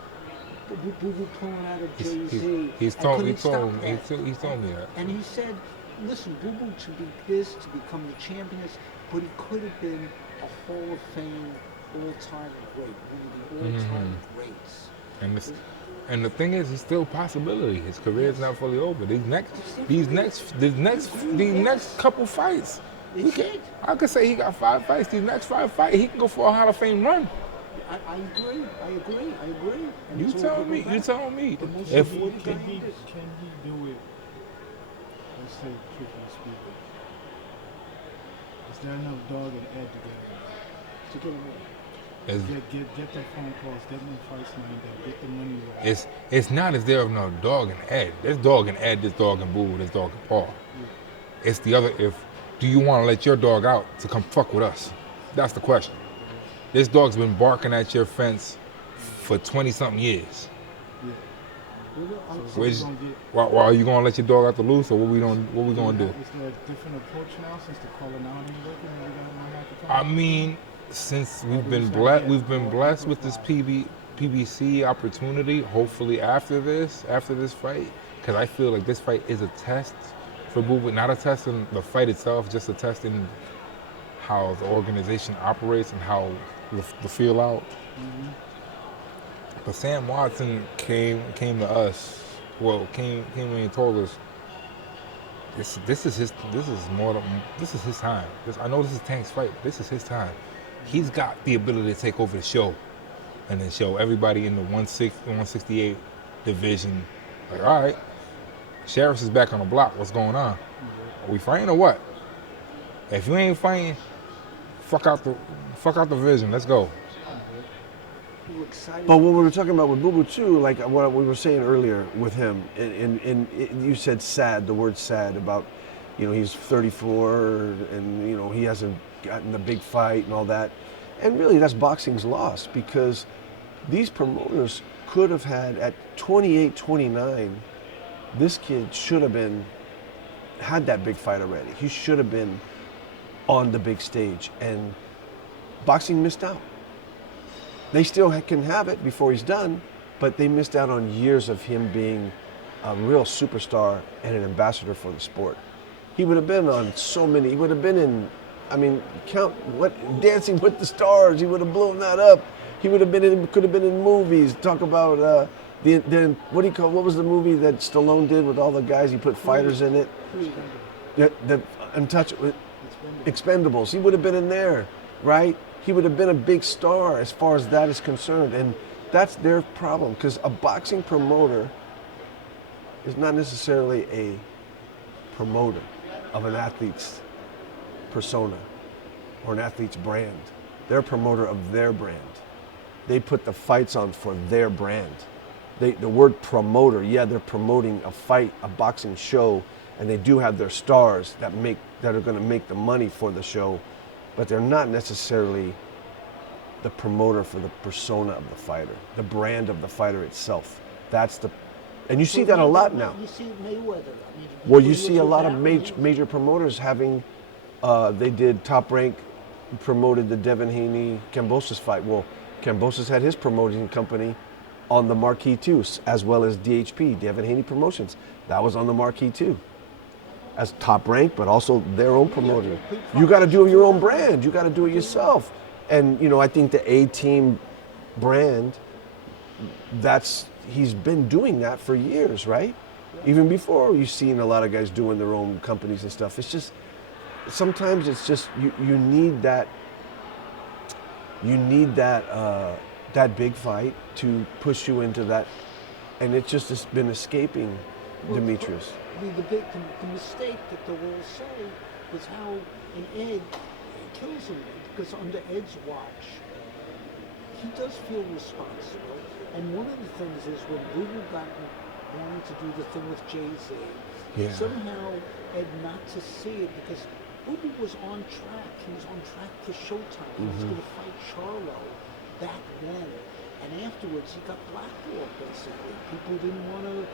Boo Boo pulling out of Jay-Z. He told me that. And he said, listen, Boo Boo to be this, to become the champion, but he could have been a Hall of Fame all-time great, one of the all-time greats. And the thing is, he's still a possibility. His career is not fully over. These next couple fights, I could say he got 5 fights. These next 5 fights, he can go for a Hall of Fame run. I agree. And You tell me. If can he do it? Let's say, truthfully speaking, is there enough dog and Ed to get him in? Get them phone calls, get them fights lined up, get the money right. It's not as there of no dog and Ed. There's dog and Ed, there's dog and Boo, there's dog and Paul. Yeah. It's the other, do you want to let your dog out to come fuck with us? That's the question. This dog's been barking at your fence for 20-something years. Yeah. Are you gonna let your dog out the loose, or what we gonna do? Is there a different approach now since the calling out ain't working? I mean, since we've been blessed with this PBC opportunity, hopefully after this fight, because I feel like this fight is a test for Bubba, not a test in the fight itself, just a test in how the organization operates and how the feel out. But Sam Watson came to us. Well, came in and told us this is his time. I know this is Tank's fight. But this is his time. He's got the ability to take over the show, and then show everybody in the 168 division, like, all right, Sheriff's is back on the block. What's going on? Are we fighting or what? If you ain't fighting, fuck out the division. Let's go. But what we were talking about with Boo Boo too, like what we were saying earlier with him, and you said sad, the word sad about, he's 34 and he hasn't gotten the big fight and all that, and really that's boxing's loss, because these promoters could have had at 28, 29, this kid should have had that big fight already. He should have been on the big stage, and boxing missed out. They still can have it before he's done, but they missed out on years of him being a real superstar and an ambassador for the sport. He would have been on so many, he would have been in, Dancing with the Stars, he would have blown that up. He would have could have been in movies. Talk about what was the movie that Stallone did with all the guys? He put fighters in it. The Expendables. He would have been in there, right? He would have been a big star as far as that is concerned, and that's their problem, because a boxing promoter is not necessarily a promoter of an athlete's persona or an athlete's brand. They're a promoter of their brand. They put the fights on for their brand. The word promoter, they're promoting a fight, a boxing show, and they do have their stars that are going to make the money for the show, but they're not necessarily the promoter for the persona of the fighter, the brand of the fighter itself. And you see that a lot now. You see Mayweather. Well, you see a lot of major promoters having, they did Top Rank, promoted the Devin Haney-Kambosos fight. Well, Kambosos had his promoting company on the marquee too, as well as DHP, Devin Haney Promotions. That was on the marquee too, as Top Rank, but also their own promoter. You got to do your own brand. You got to do it yourself. And I think the A-Team brand, he's been doing that for years, right? Even before, you've seen a lot of guys doing their own companies and stuff. It's just, sometimes it's just, you need that big fight to push you into that, and it's just been escaping Demetrius. The mistake that they will say was how Ed kills him, because under Ed's watch, he does feel responsible. And one of the things is when Boo wanted to do the thing with Jay-Z, somehow Ed not to see it, because Boo was on track. He was on track for Showtime. He was going to fight Charlos back then. And afterwards, he got blackballed, basically. People didn't want to,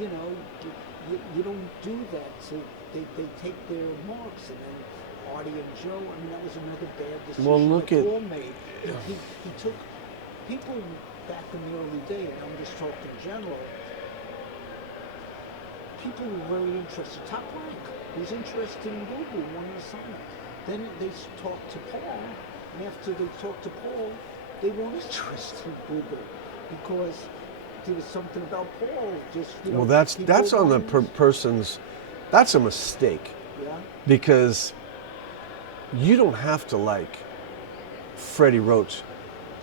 you don't do that. So they take their marks. And then Artie and Joe, that was another bad decision. Well, look at... Paul made. He took people back in the early days, and I'm just talking general, people were very interested. Top Rank was interested in Boo, wanted to sign it. Then they talked to Paul, and after they talked to Paul, they weren't interested in Boo because there was something about Paul. Well, that's on the person's. That's a mistake. Yeah. Because you don't have to like Freddie Roach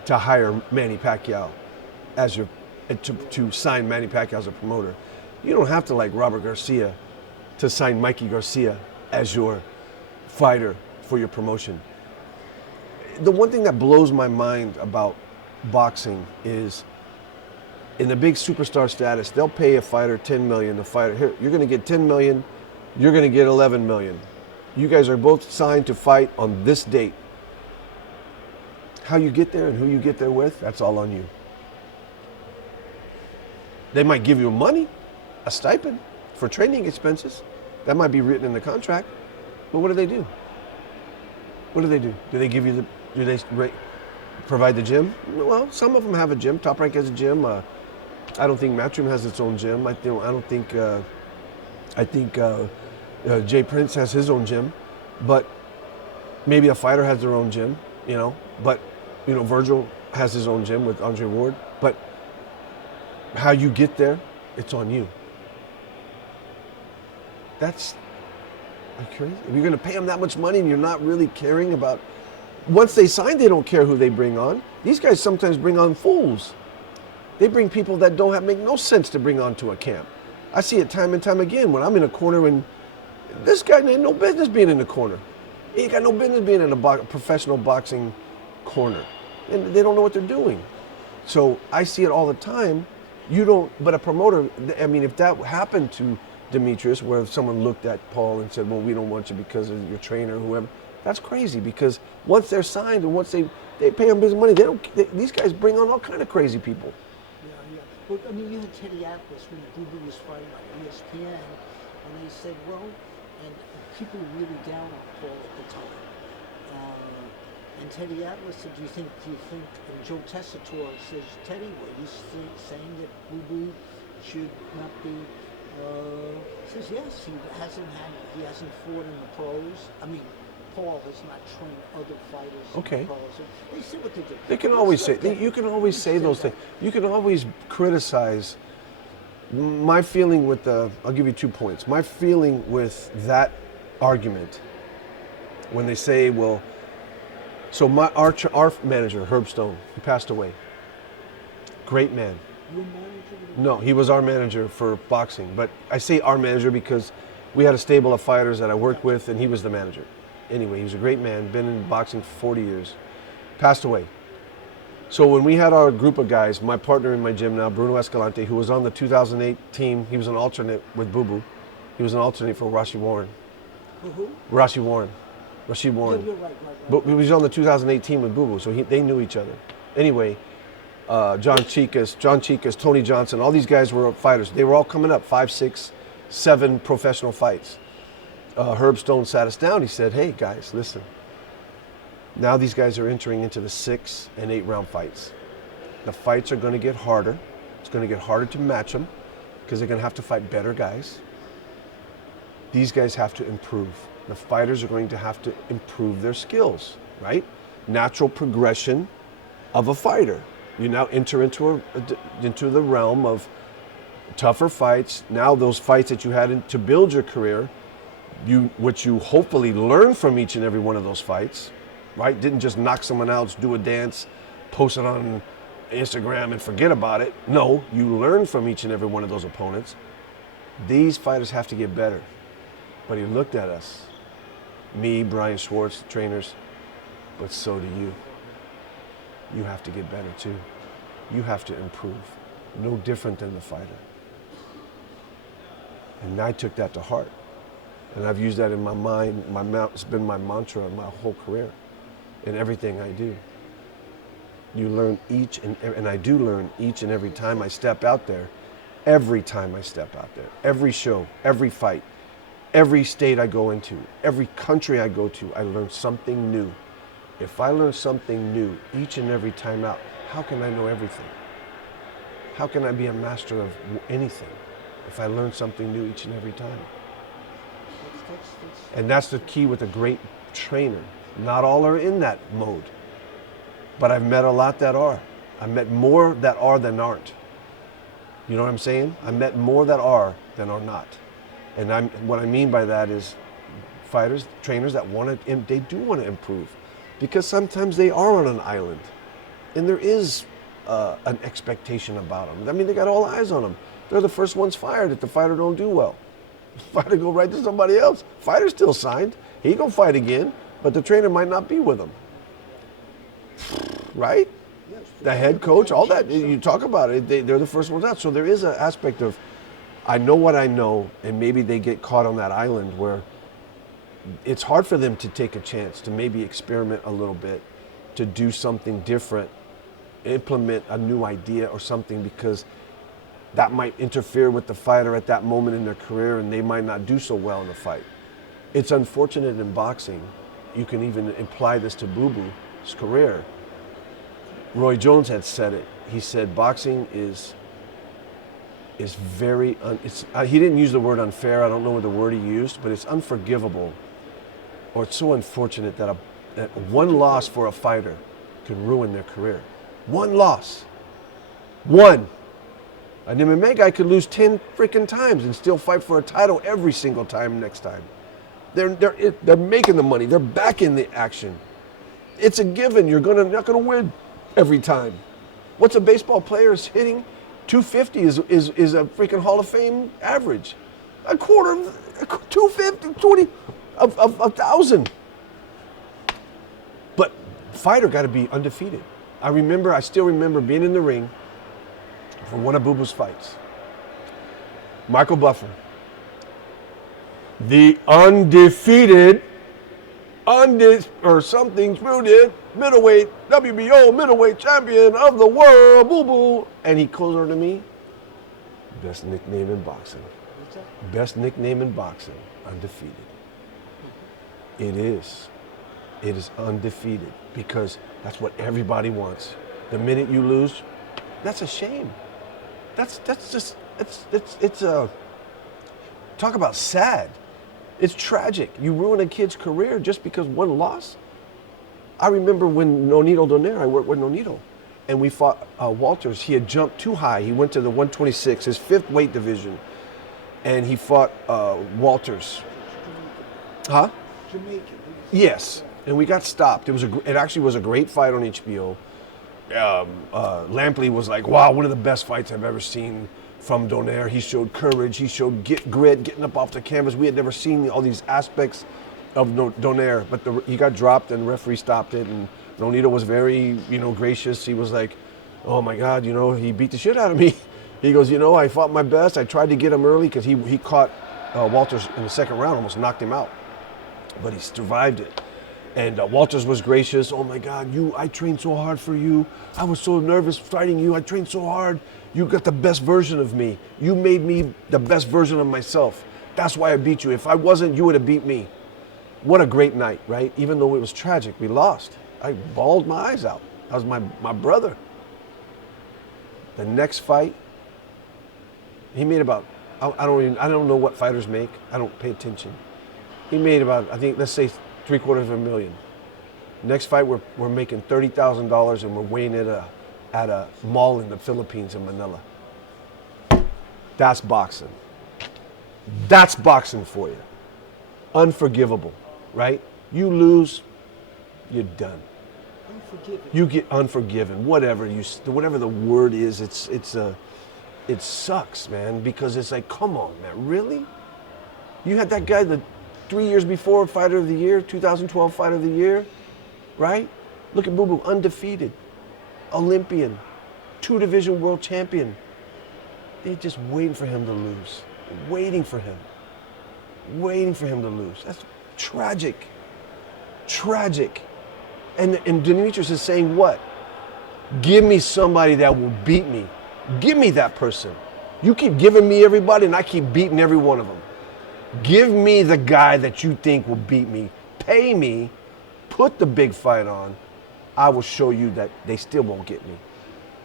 to hire Manny Pacquiao as your to sign Manny Pacquiao as a promoter. You don't have to like Robert Garcia to sign Mikey Garcia as your fighter for your promotion. The one thing that blows my mind about boxing is in the big superstar status, they'll pay a fighter $10 million. The fighter, here, you're going to get $10 million, you're going to get $11 million. You guys are both signed to fight on this date. How you get there and who you get there with, that's all on you. They might give you money, a stipend for training expenses. That might be written in the contract. But what do they do? What do they do? Do they give you Provide the gym? Well, some of them have a gym. Top Rank has a gym. I don't think Matchroom has its own gym. I think Jay Prince has his own gym, but maybe a fighter has their own gym, you know. But, you know, Virgil has his own gym with Andre Ward. But how you get there, it's on you. That's crazy. If you're going to pay them that much money and you're not really caring about, once they sign, they don't care who they bring on. These guys sometimes bring on fools. They bring people that make no sense to bring onto a camp. I see it time and time again when I'm in a corner and this guy ain't no business being in the corner. He ain't got no business being in a professional boxing corner. And they don't know what they're doing. So I see it all the time. But a promoter, I mean, if that happened to Demetrius, where someone looked at Paul and said, well, we don't want you because of your trainer or whoever, that's crazy, because once they're signed and once they pay them big money, these guys bring on all kind of crazy people. Yeah. But I mean, you had Teddy Atlas when Boo was fighting on ESPN, and they said, well, and people were really down on Paul at the time. And Teddy Atlas said, do you think, and Joe Tessitore says, Teddy, were you saying that Boo should not be, says yes, he hasn't fought in the pros. I mean, Paul has not trained other fighters in the pros. They say what they do. They can always say, you can always say those things. You can always criticize. My feeling with I'll give you 2 points. My feeling with that argument, when they say, well, so our manager, Herb Stone, he passed away. Great man. Your manager? No, he was our manager for boxing. But I say our manager because we had a stable of fighters that I worked with, and he was the manager. Anyway, he was a great man, been in boxing for 40 years. Passed away. So when we had our group of guys, my partner in my gym now, Bruno Escalante, who was on the 2008 team, he was an alternate with Boo Boo. He was an alternate for Rashid Warren. Who? Rashid Warren. Yeah, you're right. But he was on the 2008 team with Boo Boo, so they knew each other. Anyway, John Chicas, Tony Johnson, all these guys were fighters. They were all coming up, 5, 6, 7 professional fights. Herb Stone sat us down. He said, hey, guys, listen. Now these guys are entering into the 6 and 8 round fights. The fights are going to get harder. It's going to get harder to match them because they're going to have to fight better guys. These guys have to improve. The fighters are going to have to improve their skills, right? Natural progression of a fighter. You now enter into the realm of tougher fights. Now those fights that you had to build your career, what you hopefully learn from each and every one of those fights, right? Didn't just knock someone out, do a dance, post it on Instagram and forget about it. No, you learn from each and every one of those opponents. These fighters have to get better. But he looked at us, me, Brian Schwartz, the trainers, but so do you. You have to get better too. You have to improve. No different than the fighter. And I took that to heart. And I've used that in my mind. It's been my mantra my whole career in everything I do. You learn and I do learn each and every time I step out there. Every time I step out there. Every show, every fight, every state I go into, every country I go to, I learn something new. If I learn something new each and every time out, how can I know everything? How can I be a master of anything if I learn something new each and every time? And that's the key with a great trainer. Not all are in that mode, but I've met a lot that are. I've met more that are than aren't. You know what I'm saying? I met more that are than are not. And what I mean by that is fighters, trainers that they do want to improve, because sometimes they are on an island and there is an expectation about them. I mean, they got all eyes on them. They're the first ones fired if the fighter don't do well. The fighter go right to somebody else. Fighter's still signed. He gonna fight again, but the trainer might not be with him. Right? Yes. The head coach, all that, you talk about it, they're the first ones out. So there is an aspect of, I know what I know, and maybe they get caught on that island where it's hard for them to take a chance, to maybe experiment a little bit, to do something different, implement a new idea or something, because that might interfere with the fighter at that moment in their career and they might not do so well in the fight. It's unfortunate in boxing, you can even imply this to Boo Boo's career. Roy Jones had said it. He said boxing is very, he didn't use the word unfair. I don't know what the word he used, but it's unforgivable, or it's so unfortunate that one loss for a fighter can ruin their career. One loss. One. An MMA guy could lose 10 freaking times and still fight for a title every single time next time. They're making the money. They're back in the action. It's a given. You're not gonna win every time. What's a baseball player's hitting? 250 is a freaking Hall of Fame average. A quarter, 250, 20, of 1,000. But fighter got to be undefeated. I still remember being in the ring for one of Boo Boo's fights. Michael Buffer, the undefeated, or something's rooted, middleweight, WBO middleweight champion of the world, Boo Boo. And he calls her to me, best nickname in boxing. Best nickname in boxing, undefeated. It is. It is undefeated because that's what everybody wants. The minute you lose, that's a shame. That's just, it's talk about sad. It's tragic. You ruin a kid's career just because one loss. I remember when Nonito Donaire, I worked with Nonito, and we fought Walters. He had jumped too high. He went to the 126, his 5th weight division, and he fought Walters. Huh? Jamaican. Yes, and we got stopped. It actually was a great fight on HBO. Lampley was like, wow, one of the best fights I've ever seen from Donaire. He showed courage. He showed grit, getting up off the canvas. We had never seen all these aspects of Donaire, but he got dropped and the referee stopped it. And Nonito was very, gracious. He was like, oh my God, he beat the shit out of me. He goes, I fought my best. I tried to get him early because he caught Walters in the 2nd round, almost knocked him out, but he survived it. And Walters was gracious. Oh my God, I trained so hard for you. I was so nervous fighting you. I trained so hard. You got the best version of me. You made me the best version of myself. That's why I beat you. If I wasn't, you would have beat me. What a great night, right? Even though it was tragic, we lost. I bawled my eyes out. That was my brother. The next fight, he made about, I don't know what fighters make. I don't pay attention. He made about, I think, let's say $750,000. Next fight, we're making $30,000 and we're weighing it at a mall in the Philippines in Manila. That's boxing. That's boxing for you. Unforgivable, right? You lose, you're done. Unforgiven. You get unforgiven. Whatever the word is, it sucks, man, because it's like, come on, man, really? You had that guy 3 years before, Fighter of the Year, 2012 Fighter of the Year, right? Look at Boo Boo, undefeated, Olympian, 2-division world champion. They're just waiting for him to lose, waiting for him to lose. That's tragic, tragic. And Demetrius is saying what? Give me somebody that will beat me. Give me that person. You keep giving me everybody and I keep beating every one of them. Give me the guy that you think will beat me. Pay me, put the big fight on. I will show you that they still won't get me.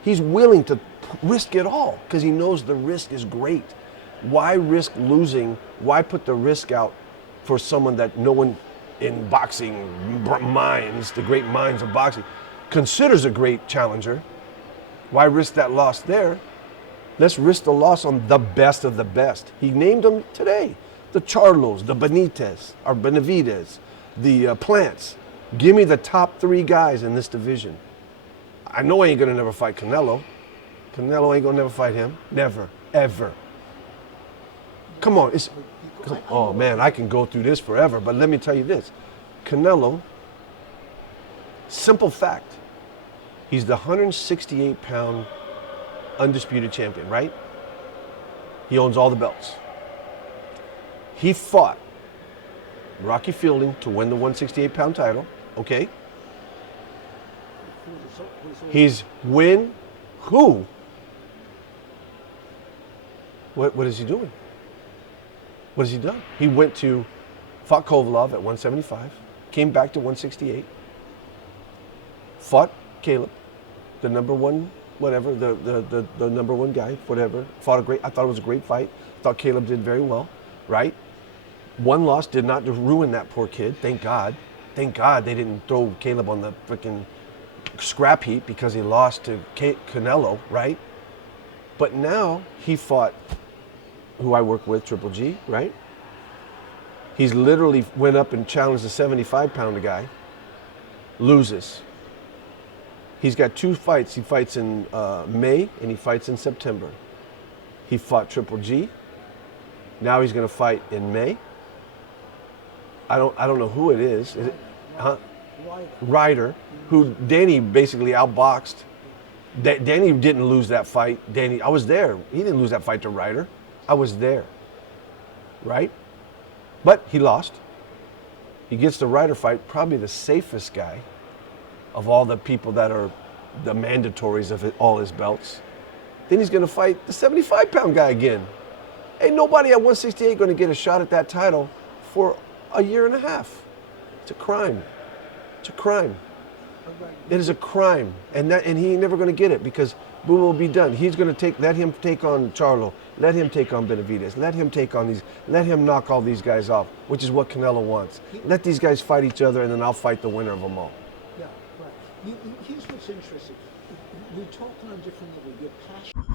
He's willing to risk it all because he knows the risk is great. Why risk losing? Why put the risk out for someone that no one in boxing minds, the great minds of boxing, considers a great challenger? Why risk that loss there? Let's risk the loss on the best of the best. He named them today. The Charlos, the Benavides, the Plants. Give me the top 3 guys in this division. I know I ain't gonna never fight Canelo. Canelo ain't gonna never fight him. Never, ever. Come on, oh man, I can go through this forever, but let me tell you this. Canelo, simple fact, he's the 168-pound undisputed champion, right? He owns all the belts. He fought Rocky Fielding to win the 168-pound title, okay? He's win who? What is he doing? What has he done? He fought Kovalev at 175, came back to 168, fought Caleb, the number one, whatever, the number one guy, whatever. I thought it was a great fight. Thought Caleb did very well, right? One loss did not ruin that poor kid, thank God. Thank God they didn't throw Caleb on the freaking scrap heap because he lost to Canelo, right? But now he fought who I work with, Triple G, right? He's literally went up and challenged the 75-pounder guy, loses. He's got 2 fights. He fights in May and he fights in September. He fought Triple G. Now he's going to fight in May. I don't know who it is. Is it, huh? Ryder, who Danny basically outboxed. Danny didn't lose that fight. I was there. He didn't lose that fight to Ryder. I was there, right? But he lost. He gets the Ryder fight, probably the safest guy of all the people that are the mandatories of all his belts. Then he's going to fight the 75-pound guy again. Ain't nobody at 168 going to get a shot at that title for a year and a half. It's a crime. It's a crime. It is a crime, and he ain't never going to get it because Boo will be done. He's going to let him take on Charlo, let him take on Benavidez, let him knock all these guys off, which is what Canelo wants. Let these guys fight each other, and then I'll fight the winner of them all. Yeah, right. Here's what's interesting. We're talking on different level. You're passionate.